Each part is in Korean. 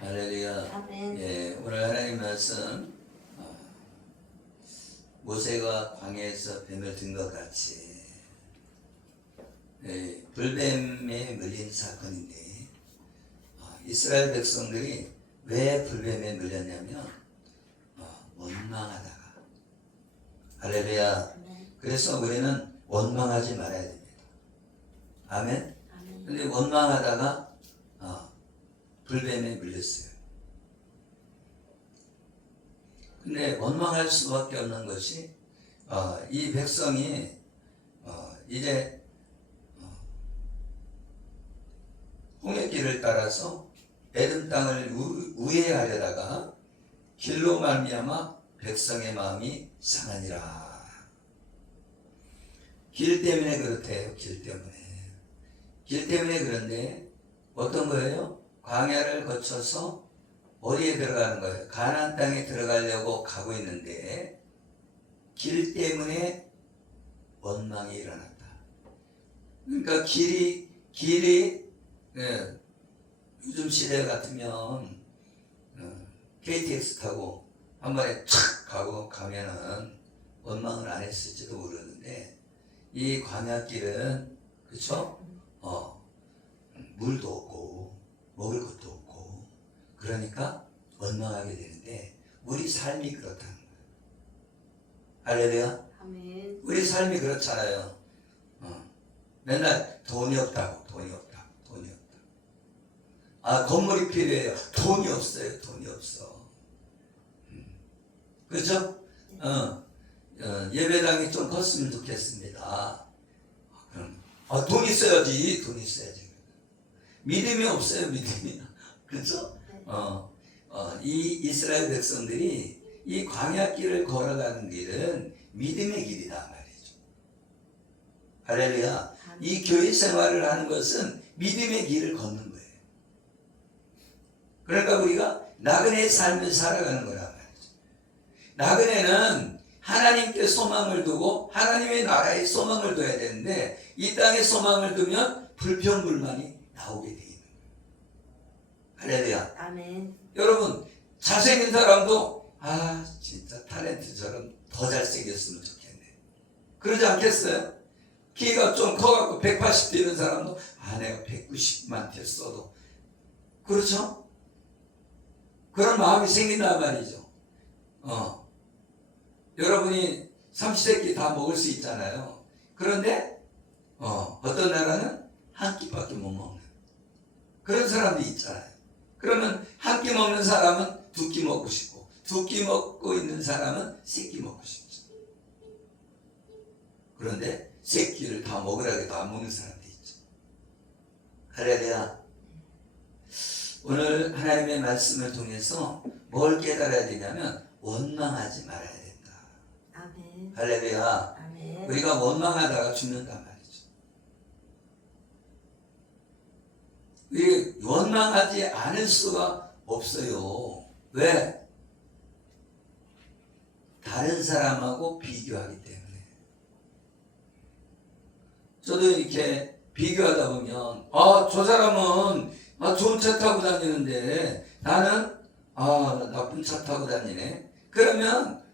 할렐루야. 아멘. 예, 오늘 하나님 말씀 모세가 광야에서 뱀을 든 것 같이 불뱀에 물린 사건인데 이스라엘 백성들이 왜 불뱀에 물렸냐면 원망하다가 할렐루야. 아멘. 그래서 우리는 원망하지 말아야 됩니다. 아멘. 아멘. 근데 원망하다가 불뱀에 물렸어요. 근데 원망할 수밖에 없는 것이 이 백성이 이제 홍해길을 따라서 에돔 땅을 우회하려다가 길로 말미암아 백성의 마음이 상하니라. 길 때문에 그렇대요. 길 때문에 그런데 어떤 거예요? 광야를 거쳐서 어디에 들어가는 거예요? 가나안 땅에 들어가려고 가고 있는데 길 때문에 원망이 일어났다. 그러니까 길이 요즘 시대 같으면 KTX 타고 한 번에 촥 가면은 원망을 안 했을지도 모르는데 이 광야길은 그렇죠? 물도 없고 먹을 것도 없고 그러니까 원망하게 되는데 우리 삶이 그렇다는 거예요. 할렐루야. 아멘. 우리 삶이 그렇잖아요. 맨날 돈이 없다고. 건물이 필요해요. 돈이 없어요. 돈이 없어. 그렇죠? 예배당이 좀 컸으면 좋겠습니다. 그럼 돈 있어야지. 믿음이 없어요. 믿음이. 그렇죠? 이 이스라엘 백성들이 이 광야길을 걸어가는 길은 믿음의 길이다 말이죠. 할렐루야. 이 교회 생활을 하는 것은 믿음의 길을 걷는 거예요. 그러니까 우리가 나그네의 삶을 살아가는 거란 말이죠. 나그네는 하나님께 소망을 두고 하나님의 나라에 소망을 둬야 되는데 이 땅에 소망을 두면 불평불만이 나오게 돼 있는 거예요. 할렐루야. 아멘. 여러분 잘생긴 사람도 진짜 탤런트처럼 더 잘생겼으면 좋겠네. 그러지 않겠어요? 키가 좀 커갖고 180 되는 사람도 내가 190만 됐어도 그렇죠? 그런 마음이 생긴단 말이죠. 여러분이 삼시세끼 다 먹을 수 있잖아요. 그런데 어떤 나라는 한 끼밖에 못 먹는 그런 사람도 있잖아요. 그러면 한 끼 먹는 사람은 두 끼 먹고 싶고 두 끼 먹고 있는 사람은 세 끼 먹고 싶죠. 그런데 세 끼를 다 먹으라고 해도 안 먹는 사람도 있죠. 할렐루야. 오늘 하나님의 말씀을 통해서 뭘 깨달아야 되냐면 원망하지 말아야 된다. 아멘. 할렐루야. 아멘. 우리가 원망하다가 죽는단 말이죠. 우리 원망하지 않을 수가 없어요. 왜? 다른 사람하고 비교하기 때문에. 저도 이렇게 비교하다 보면 저 사람은 좋은 차 타고 다니는데 나는 나쁜 차 타고 다니네. 그러면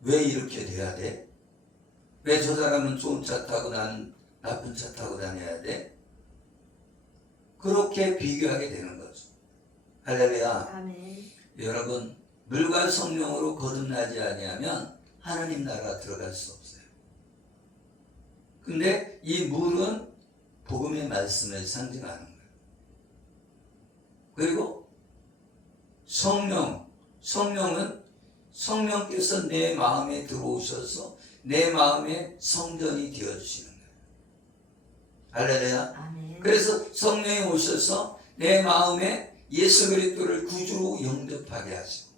왜 이렇게 돼야 돼? 왜 저 사람은 좋은 차 타고 나는 나쁜 차 타고 다녀야 돼? 그렇게 비교하게 되는 거죠. 할렐루야. 아멘. 여러분 물과 성령으로 거듭나지 아니하면 하나님 나라 들어갈 수 없어요. 근데 이 물은 복음의 말씀을 상징하는 거예요. 그리고 성령은 성령께서 내 마음에 들어오셔서 내 마음에 성전이 되어주시는 거예요. 할렐루야. 아멘. 그래서 성령이 오셔서 내 마음에 예수 그리스도를 구주로 영접하게 하시고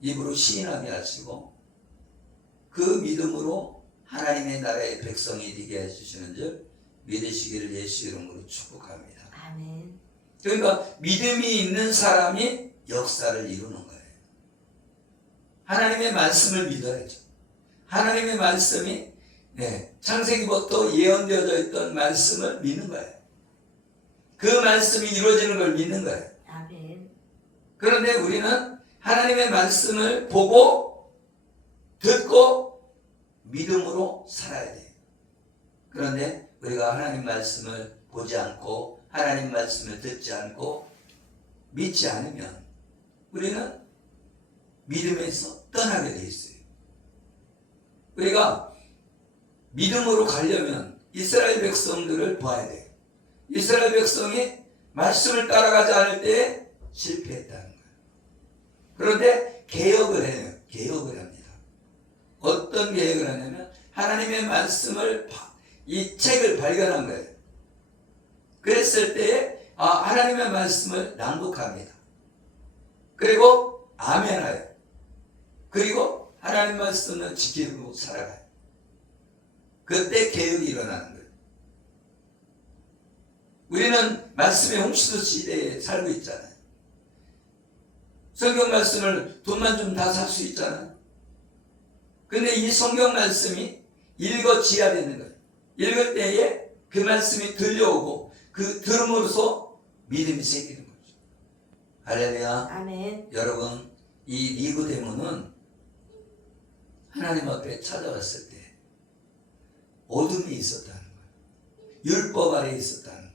입으로 시인하게 하시고 그 믿음으로 하나님의 나라의 백성이 되게 해주시는 줄 믿으시기를 예수 이름으로 축복합니다. 아멘. 그러니까 믿음이 있는 사람이 역사를 이루는 거예요. 하나님의 말씀을 믿어야죠. 하나님의 말씀이 창세기부터 예언되어져 있던 말씀을 믿는 거예요. 그 말씀이 이루어지는 걸 믿는 거예요. 아멘. 그런데 우리는 하나님의 말씀을 보고 듣고 믿음으로 살아야 돼요. 그런데 우리가 하나님 말씀을 보지 않고 하나님 말씀을 듣지 않고 믿지 않으면 우리는 믿음에서 떠나게 돼 있어요. 우리가 믿음으로 가려면 이스라엘 백성들을 봐야 돼요. 이스라엘 백성이 말씀을 따라가지 않을 때 실패했다는 거예요. 그런데 개혁을 해요. 개혁을 합니다. 어떤 개혁을 하냐면 하나님의 말씀을 이 책을 발견한 거예요. 그랬을 때 하나님의 말씀을 낭독합니다. 그리고 아멘하여. 그리고 하나님 말씀을 지키고 살아가요. 그때 개혁이 일어나는 거예요. 우리는 말씀의 홍수도 시대에 살고 있잖아요. 성경 말씀을 돈만 주면 다 살 수 있잖아요. 근데 이 성경 말씀이 읽어지어야 되는 거예요. 읽을 때에 그 말씀이 들려오고 그 들음으로써 믿음이 생기는 거죠. 할렐루야. 아멘. 여러분, 이 니고데모는 하나님 앞에 찾아왔을 때 어둠이 있었다는 거예요. 율법 아래 있었다는 거예요.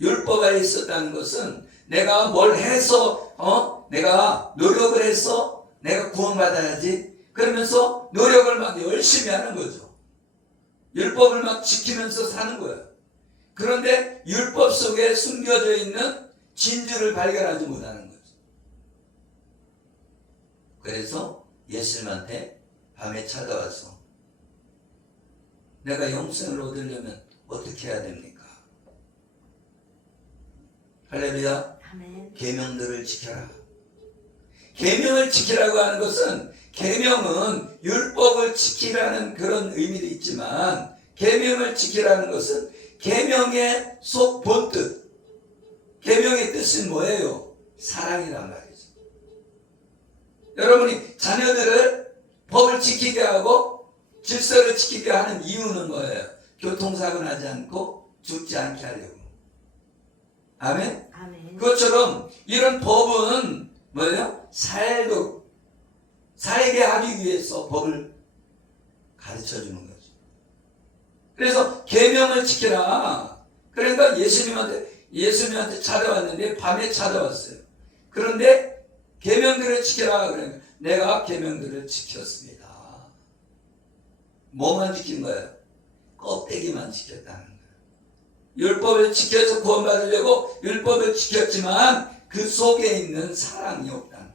율법 아래 있었다는 것은 내가 뭘 해서 내가 노력을 해서 내가 구원받아야지 그러면서 노력을 막 열심히 하는 거죠. 율법을 막 지키면서 사는 거예요. 그런데 율법 속에 숨겨져 있는 진주를 발견하지 못하는 거죠. 그래서 예수님한테 밤에 찾아와서 내가 영생을 얻으려면 어떻게 해야 됩니까? 할렐루야. 아멘. 계명들을 지켜라. 계명을 지키라고 하는 것은 계명은 율법을 지키라는 그런 의미도 있지만 계명을 지키라는 것은 계명의 속 본뜻, 계명의 뜻은 뭐예요? 사랑이란 말이죠. 여러분이 자녀들을 법을 지키게 하고 질서를 지키게 하는 이유는 뭐예요? 교통사고 나지 않고 죽지 않게 하려고. 아멘? 아멘. 그것처럼 이런 법은 뭐예요? 살게 하기 위해서 법을 가르쳐 주는 거죠. 그래서 계명을 지키라. 그러니까 예수님한테 찾아왔는데 밤에 찾아왔어요. 그런데 계명들을 지키라. 그러니까 내가 계명들을 지켰습니다. 뭐만 지킨 거예요? 껍데기만 지켰다는 거예요. 율법을 지켜서 구원받으려고 율법을 지켰지만 그 속에 있는 사랑이 없다는 거예요.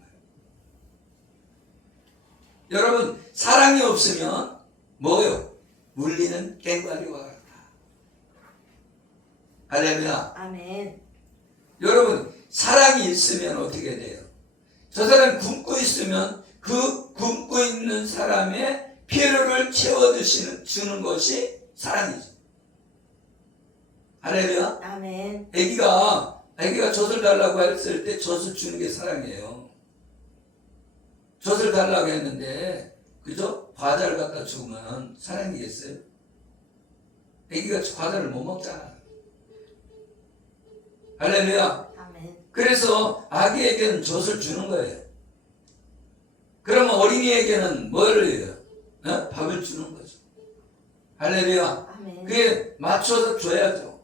여러분, 사랑이 없으면 뭐예요? 물리는 꽹과리와 같다. 할렐루야. 아멘. 여러분, 사랑이 있으면 어떻게 돼요? 저 사람이 굶고 있으면 그 굶고 있는 사람의 필요를 채워주는 것이 사랑이죠. 할렐루야. 아멘. 애기가 젖을 달라고 했을 때 젖을 주는 게 사랑이에요. 젖을 달라고 했는데, 그죠? 과자를 갖다 주면 사랑이겠어요? 애기가 과자를 못 먹잖아. 할렐루야. 아멘. 그래서 아기에게는 젖을 주는 거예요. 그러면 어린이에게는 뭐를 해요? 밥을 주는 거죠. 할렐루야. 아멘. 그게 맞춰서 줘야죠.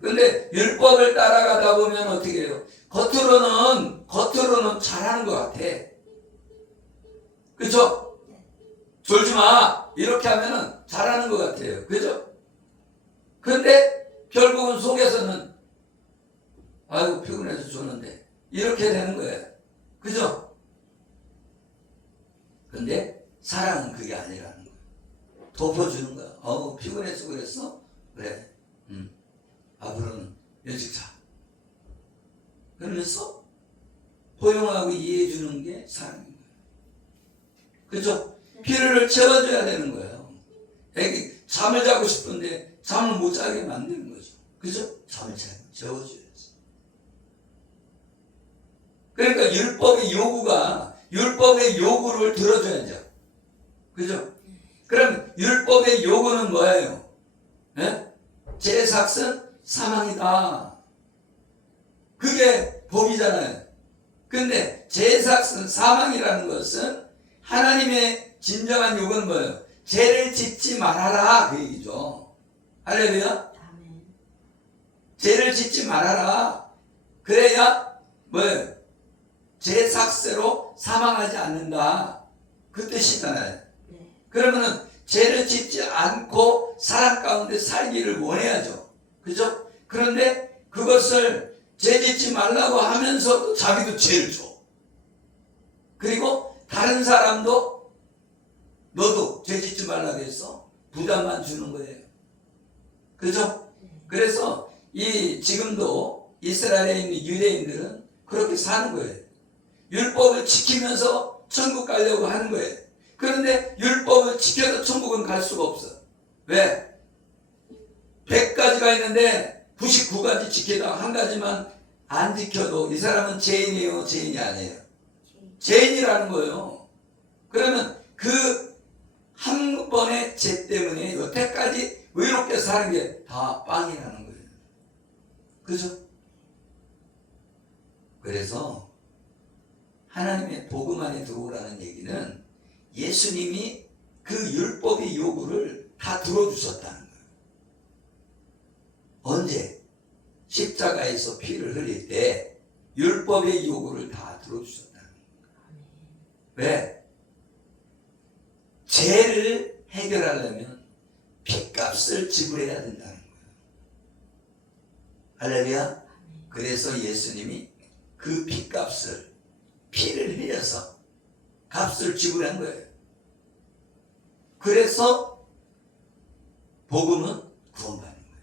근데 율법을 따라가다 보면 어떻게 해요? 겉으로는 잘하는 것 같아. 그죠? 졸지 마! 이렇게 하면은 잘하는 것 같아요. 그죠? 근데 결국은 속에서는 아이고 피곤해서 줬는데 이렇게 되는 거예요. 그죠? 근데 사랑은 그게 아니라는 거예요. 덮어주는 거야. 피곤해서 그랬어? 그래. 앞으로는 일찍 자. 그러면서 포용하고 이해해주는 게 사랑인 거예요. 그죠? 필요를 채워줘야 되는 거예요. 애기 잠을 자고 싶은데 잠을 못 자게 만드는 거죠. 그죠? 잠을 재워줘야지. 그러니까 율법의 요구를 들어줘야죠. 그죠? 그럼 율법의 요구는 뭐예요? 제 삭은 사망이다. 그게 법이잖아요. 근데 죄삭은 사망이라는 것은 하나님의 진정한 요구는 뭐예요? 죄를 짓지 말아라 그 얘기죠. 할렐루야. 아멘. 죄를 짓지 말아라. 그래야 뭐예요? 죄삭세로 사망하지 않는다. 그 뜻이잖아요. 네. 그러면은 죄를 짓지 않고 사람 가운데 살기를 원해야죠. 그죠? 그런데 그것을 죄 짓지 말라고 하면서도 자기도 죄를 줘. 그리고 다른 사람도 너도 죄 짓지 말라고 해서 부담만 주는 거예요. 그죠? 그래서 지금도 이스라엘에 있는 유대인들은 그렇게 사는 거예요. 율법을 지키면서 천국 가려고 하는 거예요. 그런데 율법을 지켜도 천국은 갈 수가 없어. 왜? 100가지가 있는데 99가지 지키다 한 가지만 안 지켜도 이 사람은 죄인이에요, 죄인이 아니에요? 죄인이라는 거예요. 그러면 그 한 번의 죄 때문에 여태까지 외롭게 사는 게 다 빵이라는 거예요. 그죠? 그래서 하나님의 복음 안에 들어오라는 얘기는 예수님이 그 율법의 요구를 다 들어주셨다는 거예요. 언제? 십자가에서 피를 흘릴 때 율법의 요구를 다 들어주셨다는 거예요. 왜? 죄를 해결하려면 핏값을 지불해야 된다는 거예요. 할렐루야. 그래서 예수님이 그 핏값을 피를 흘려서 값을 지불한 거예요. 그래서 복음은 구원받는 거예요.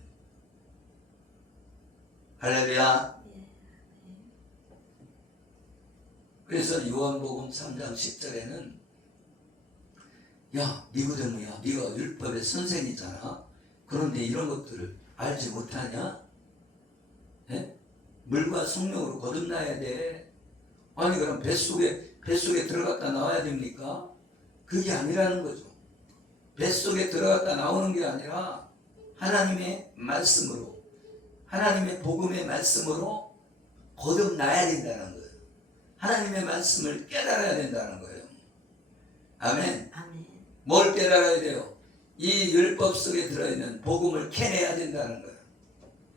할렐루야. 그래서 요한복음 3장 10절에는 야, 니고데모야, 네가 율법의 선생이잖아. 그런데 이런 것들을 알지 못하냐? 네? 물과 성령으로 거듭나야 돼. 아니 그럼 뱃속에 들어갔다 나와야 됩니까? 그게 아니라는 거죠. 뱃속에 들어갔다 나오는 게 아니라 하나님의 말씀으로, 하나님의 복음의 말씀으로 거듭나야 된다는 거예요. 하나님의 말씀을 깨달아야 된다는 거예요. 아멘. 아멘. 뭘 깨달아야 돼요? 이 율법 속에 들어있는 복음을 캐내야 된다는 거예요.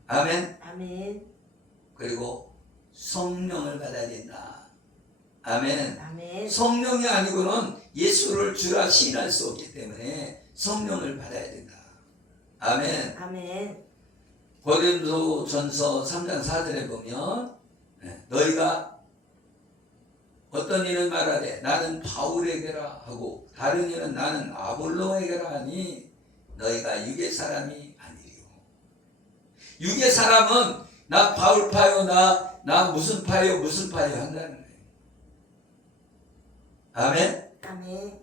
아멘. 아멘. 그리고 성령을 받아야 된다. 아멘. 아멘. 성령이 아니고는 예수를 주라 시인할 수 없기 때문에 성령을 받아야 된다. 아멘. 아멘. 고린도전서 3장 4절에 보면 너희가 어떤 이는 말하되 나는 바울에게라 하고 다른 이는 나는 아볼로에게라 하니 너희가 육의 사람이 아니리요. 육의 사람은 나 바울파요, 나 무슨 파요 한다는 거예요. 아멘. 아멘.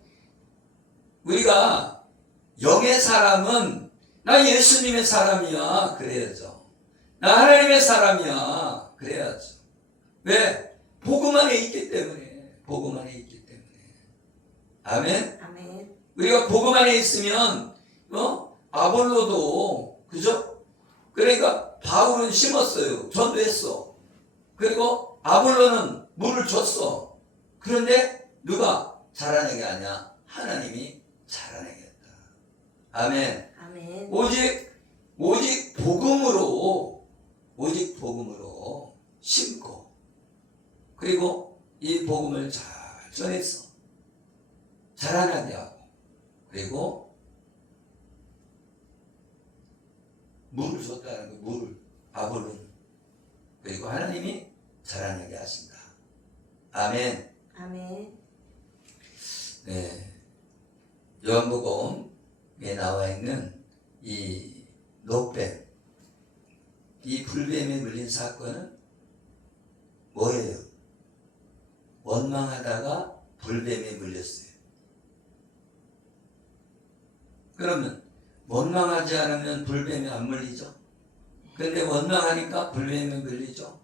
우리가 영의 사람은 나 예수님의 사람이야 그래야죠. 나 하나님의 사람이야 그래야죠. 왜? 복음 안에 있기 때문에. 복음 안에 있기 때문에. 아멘. 아멘. 우리가 복음 안에 있으면 아볼로도 그죠? 그러니까 바울은 심었어요. 전도했어. 그리고 아볼로는 물을 줬어. 그런데 누가 자라나게 하냐? 하나님이 자라나게 했다. 아멘. 아멘. 오직 복음으로 심고 그리고 이 복음을 잘 전해서 자라나게 하고 그리고 물을 줬다는 거, 물을 아볼로는 그리고 하나님이 자라나게 하신다. 아멘. 아멘. 네, 요한복음에 나와 있는 이 녹뱀, 이 불뱀에 물린 사건은 뭐예요? 원망하다가 불뱀에 물렸어요. 그러면 원망하지 않으면 불뱀에 안 물리죠? 그런데 원망하니까 불뱀에 물리죠?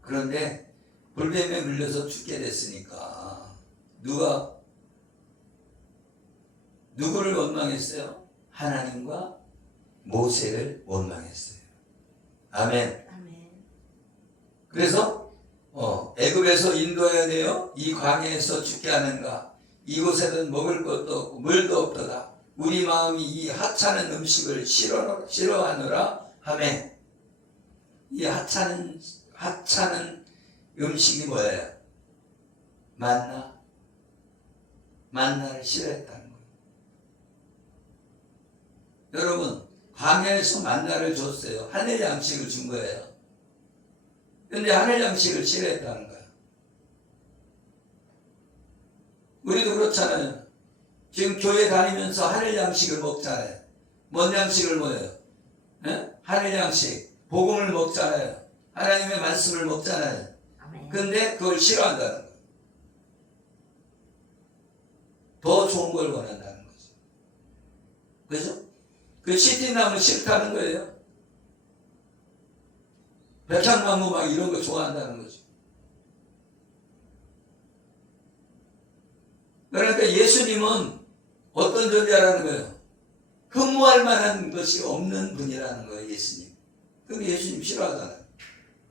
그런데 불뱀에 물려서 죽게 됐으니까 누구를 원망했어요? 하나님과 모세를 원망했어요. 아멘. 아멘. 그래서 애굽에서 인도해야 돼요. 이 광야에서 죽게 하는가. 이곳에는 먹을 것도 없고 물도 없도다. 우리 마음이 이 하찮은 음식을 싫어하노라 하매. 이 하찮은 음식이 뭐예요? 만나를 싫어했다는 거예요. 여러분, 광야에서 만나를 줬어요. 하늘 양식을 준 거예요. 근데 하늘 양식을 싫어했다는 거예요. 우리도 그렇잖아요. 지금 교회 다니면서 하늘 양식을 먹잖아요. 뭔 양식을 먹어요? 하늘 양식, 복음을 먹잖아요. 하나님의 말씀을 먹잖아요. 아멘. 근데 그걸 싫어한다는 거예요. 더 좋은 걸 원한다는 거죠. 그죠? 그 시티나무 싫다는 거예요. 백향나무 막 이런 거 좋아한다는 거죠. 그러니까 예수님은 어떤 존재라는 거예요? 흠모할 만한 것이 없는 분이라는 거예요, 예수님. 그럼 예수님 싫어하잖아요.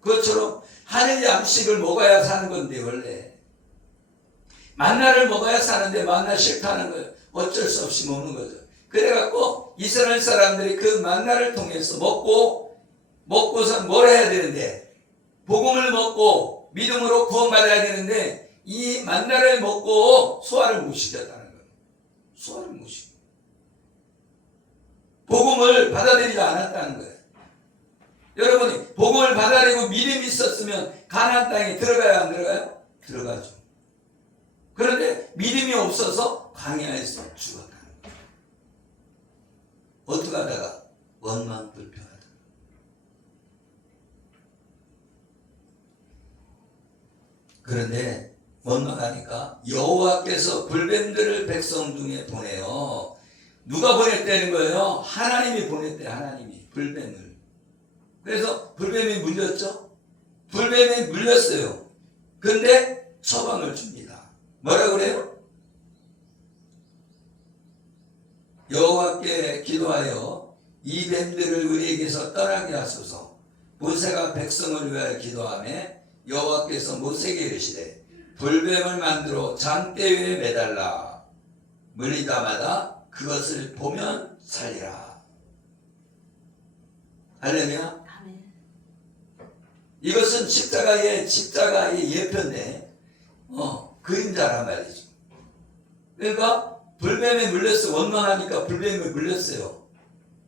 그것처럼 하늘 양식을 먹어야 사는 건데, 원래. 만나를 먹어야 사는데 만나 싫다는 거예요. 어쩔 수 없이 먹는 거죠. 그래갖고 이스라엘 사람들이 그 만나를 통해서 먹고선 뭘 해야 되는데, 복음을 먹고 믿음으로 구원받아야 되는데, 이 만나를 먹고 소화를 못 시켰다는 거예요. 소화를 못 시켰어요. 복음을 받아들이지 않았다는 거예요. 여러분이 복음을 받아들이고 믿음이 있었으면 가나안 땅에 들어가야 안 들어가요? 들어가죠. 그런데 믿음이 없어서 광야에서 죽었다는 거예요. 어떻게 하다가? 원망불평하다. 그런데 원망하니까 여호와께서 불뱀들을 백성 중에 보내요. 누가 보냈다는 거예요? 하나님이 보냈대요. 하나님이 불뱀을. 그래서 불뱀이 물렸죠. 불뱀이 물렸어요. 근데 처방을 줍니다. 뭐라 그래요? 여호와께 기도하여 이 뱀들을 우리에게서 떠나게 하소서. 모세가 백성을 위하여 기도하며 여호와께서 모세에게 이르시되 불뱀을 만들어 장대 위에 매달라. 물리다마다 그것을 보면 살리라. 할렐루야. 아멘. 이것은 십자가의 예표인데 그림자란 말이죠. 그러니까 불뱀에 물렸어. 원망하니까 불뱀에 물렸어요.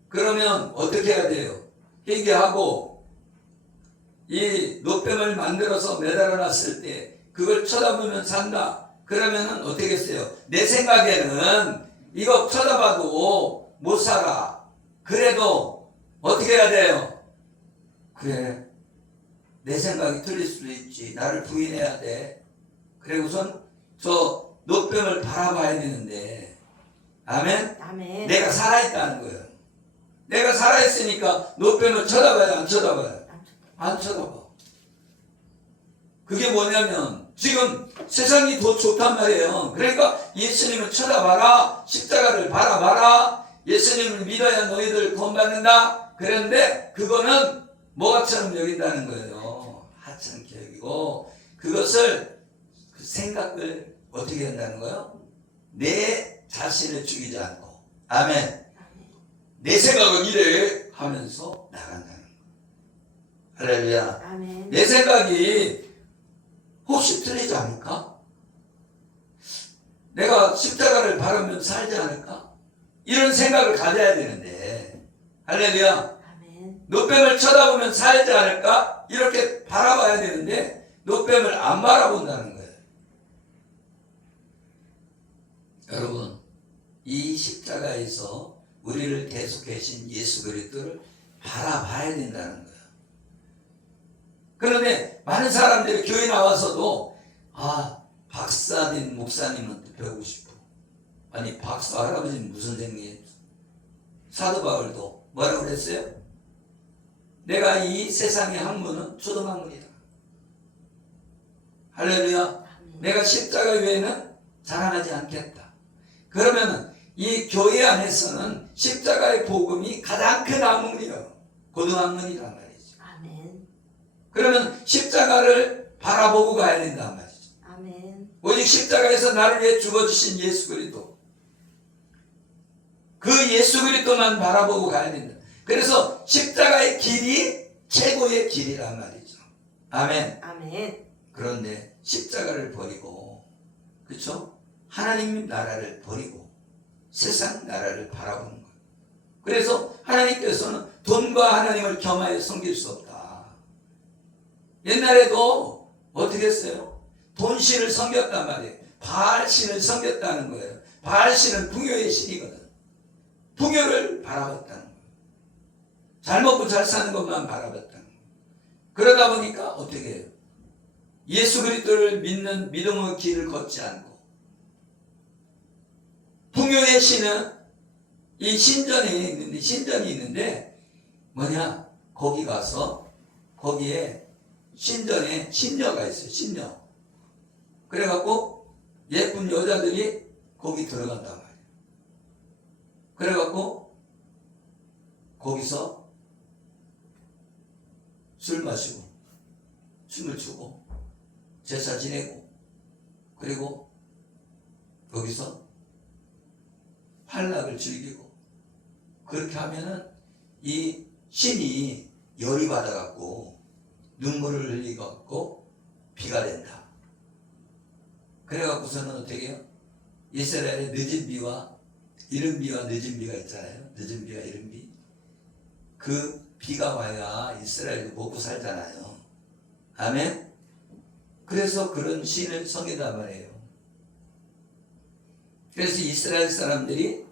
그러면 어떻게 해야 돼요? 회개하고 이 노뱀을 만들어서 매달아 놨을 때 그걸 쳐다보면 산다. 그러면은 어떻게 했어요? 내 생각에는 이거 쳐다봐도 못 살아. 그래도 어떻게 해야 돼요? 그래, 내 생각이 틀릴 수도 있지. 나를 부인해야 돼. 그래 우선 저 노뱀을 바라봐야 되는데, 아멘? 아멘. 내가 살아있다는 거예요. 내가 살아있으니까 노뱀을 쳐다봐요, 안 쳐다봐요? 안 쳐다봐. 그게 뭐냐면 지금 세상이 더 좋단 말이에요. 그러니까 예수님을 쳐다봐라. 십자가를 바라봐라. 예수님을 믿어야 너희들 구원받는다. 그런데 그거는 뭐가처럼 여긴다는 거예요. 하찮게 여기고, 그것을 그 생각을 어떻게 한다는 거예요? 내 자신을 죽이지 않고, 아멘. 내 생각은 이래 하면서 나간다는 거예요. 할렐루야. 아멘. 내 생각이 혹시 틀리지 않을까? 내가 십자가를 바르면 살지 않을까? 이런 생각을 가져야 되는데, 할렐루야. 아멘. 노뱀을 쳐다보면 살지 않을까? 이렇게 바라봐야 되는데 노뱀을 안 바라본다는 거예요. 여러분, 이 십자가에서 우리를 계속하신 예수 그리스도를 바라봐야 된다는 거예요. 그런데 많은 사람들이 교회 나와서도 박사님 목사님한테 배우고 싶어. 아니 박사 할아버지는 무슨 생각이에요? 사도 바울도 뭐라고 그랬어요? 내가 이 세상의 학문은 초등학문이다. 할렐루야. 내가 십자가 외에는 자랑하지 않겠다. 그러면 이 교회 안에서는 십자가의 복음이 가장 큰 학문이에요. 고등학문이란 말이죠. 그러면 십자가를 바라보고 가야 된단 말이죠. 아멘. 오직 십자가에서 나를 위해 죽어주신 예수 그리스도, 그 예수 그리스도만 바라보고 가야 된다. 그래서 십자가의 길이 최고의 길이란 말이죠. 아멘. 아멘. 그런데 십자가를 버리고, 그렇죠? 하나님 나라를 버리고 세상 나라를 바라보는 거예요. 그래서 하나님께서는 돈과 하나님을 겸하여 섬길 수 없다. 옛날에도 어떻게 했어요? 돈신을 섬겼단 말이에요. 바알신을 섬겼다는 거예요. 바알신은 풍요의 신이거든. 풍요를 바라봤다는 거예요. 잘 먹고 잘 사는 것만 바라봤다는 거예요. 그러다 보니까 어떻게 해요? 예수 그리스도를 믿는 믿음의 길을 걷지 않고, 풍요의 신은 이 신전이 있는데 뭐냐? 거기 가서 거기에 신전에 신녀가 있어요. 신녀. 그래갖고 예쁜 여자들이 거기 들어간단 말이에요. 그래갖고 거기서 술 마시고 춤을 추고 제사 지내고, 그리고 거기서 환락을 즐기고, 그렇게 하면은 이 신이 열이 받아갖고 눈물을 흘리갖고 비가 된다. 그래갖고서는 어떻게 해요? 이스라엘의 늦은 비와 이른 비와 늦은 비가 있잖아요. 늦은 비와 이른 비. 그 비가 와야 이스라엘도 먹고 살잖아요. 아멘? 그래서 그런 신을 섬기단 말이에요. 그래서 이스라엘 사람들이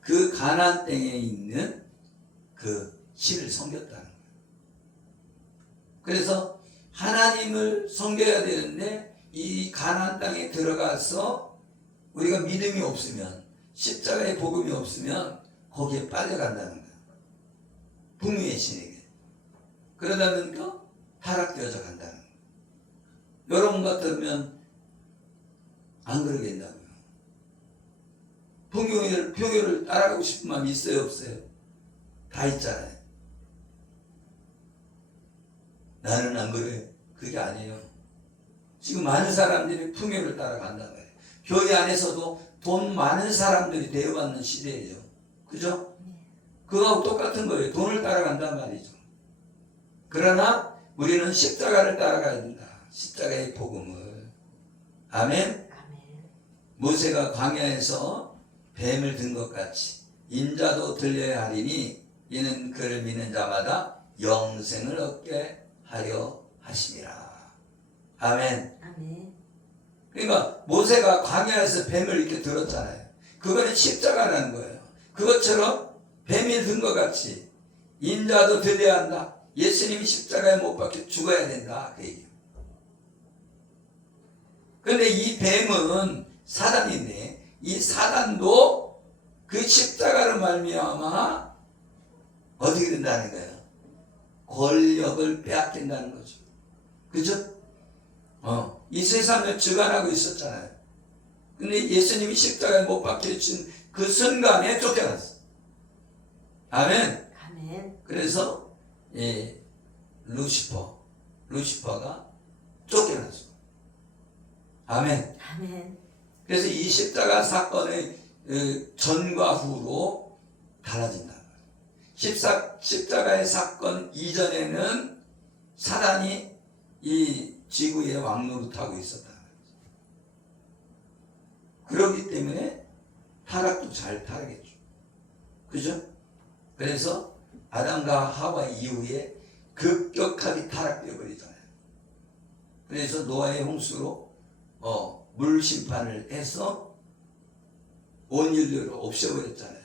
그 가나안 땅에 있는 그 신을 섬겼다는 거예요. 그래서 하나님을 섬겨야 되는데 이 가나안 땅에 들어가서 우리가 믿음이 없으면, 십자가의 복음이 없으면 거기에 빨려간다는 거예요. 풍요의 신에게. 그러다 보니까 타락되어져 간다는 거예요. 여러분 같으면 안 그러겠냐고요. 풍요를 따라가고 싶은 마음이 있어요, 없어요? 다 있잖아요. 나는 안 그래. 그게 아니에요. 지금 많은 사람들이 풍요를 따라간단 말이에요. 교회 안에서도 돈 많은 사람들이 대우받는 시대예요. 그죠? 그거하고 똑같은 거예요. 돈을 따라간단 말이죠. 그러나 우리는 십자가를 따라가야 된다. 십자가의 복음을. 아멘? 모세가 광야에서 뱀을 든 것 같이 인자도 들려야 하리니 이는 그를 믿는 자마다 영생을 얻게 하려 하심이라. 아멘. 아멘. 그러니까 모세가 광야에서 뱀을 이렇게 들었잖아요. 그거는 십자가라는 거예요. 그것처럼 뱀이 든 것 같이 인자도 들려야 한다. 예수님이 십자가에 못 박혀 죽어야 된다. 그 얘기예요. 그런데 이 뱀은 사단인데 이 사단도 그 십자가를 말미암아 어떻게 된다는 거예요? 권력을 빼앗긴다는 거죠. 그죠? 이 세상을 주관하고 있었잖아요. 근데 예수님이 십자가에 못 박혀진 그 순간에 쫓겨났어. 아멘. 아멘. 그래서 루시퍼가 쫓겨났어. 아멘. 아멘. 그래서 이 십자가 사건의 전과 후로 달라진다. 십자가의 사건 이전에는 사단이 이 지구에 왕노릇하고 있었다. 그렇기 때문에 타락도 잘 타락했죠. 그죠? 그래서 아담과 하와 이후에 급격하게 타락되어 버리잖아요. 그래서 노아의 홍수로 물 심판을 해서 온 인류를 없애버렸잖아요.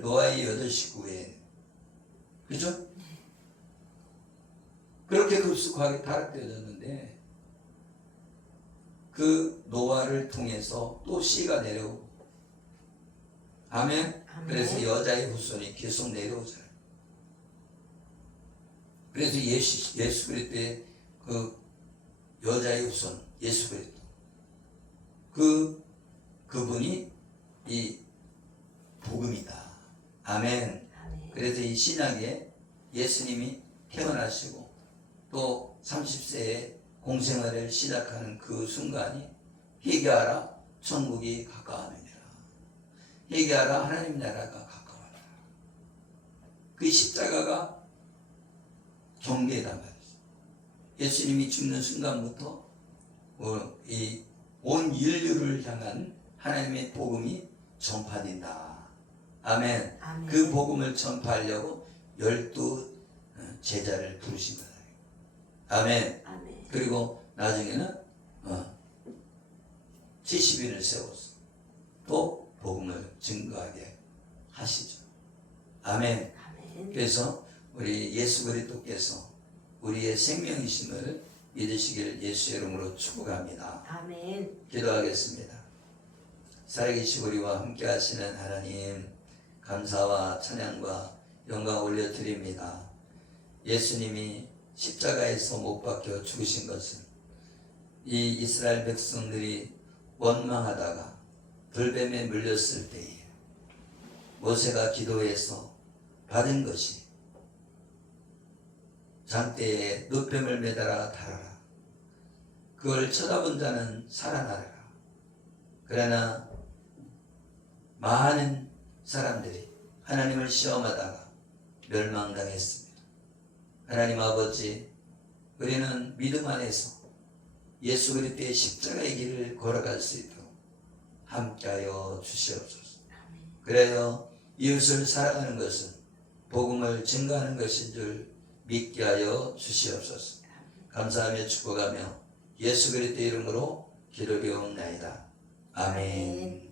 노아의 8식구에. 그죠? 그렇게 급속하게 타락되어졌는데 그 노아를 통해서 또 씨가 내려오고. 아멘. 그래서 여자의 후손이 계속 내려오잖아요. 그래서 예수 그리스도의 그 여자의 후손 예수 그리스도 그분이 이 복음이다. 아멘. 그래서 이 신약에 예수님이 태어나시고 또 30세에 공생활을 시작하는 그 순간이 회개하라 천국이 가까워하느니라. 회개하라 하나님 나라가 가까워하라. 그 십자가가 경계단 말이죠. 예수님이 죽는 순간부터 온 인류를 향한 하나님의 복음이 전파된다. 아멘. 아멘. 그 복음을 전파하려고 12 제자를 부르신 거다. 아멘. 아멘. 그리고 나중에는 70인을 세워서 또 복음을 증거하게 하시죠. 아멘. 아멘. 그래서 우리 예수 그리스도께서 우리의 생명이심을 믿으시길 예수의 이름으로 축복합니다. 아멘. 기도하겠습니다. 살아계시고 우리와 함께 하시는 하나님, 감사와 찬양과 영광 올려드립니다. 예수님이 십자가에서 못 박혀 죽으신 것은 이 이스라엘 백성들이 원망하다가 불뱀에 물렸을 때에 모세가 기도해서 받은 것이 장대에 노뱀을 매달아 달아라. 그걸 쳐다본 자는 살아나리라. 그러나 많은 사람들이 하나님을 시험하다가 멸망당했습니다. 하나님 아버지, 우리는 믿음 안에서 예수 그리스도의 십자가의 길을 걸어갈 수 있도록 함께하여 주시옵소서. 그래요, 이웃을 사랑하는 것은 복음을 증거하는 것인 줄 믿게 하여 주시옵소서. 감사하며 축복하며 예수 그리스도의 이름으로 기도드리옵나이다. 아멘.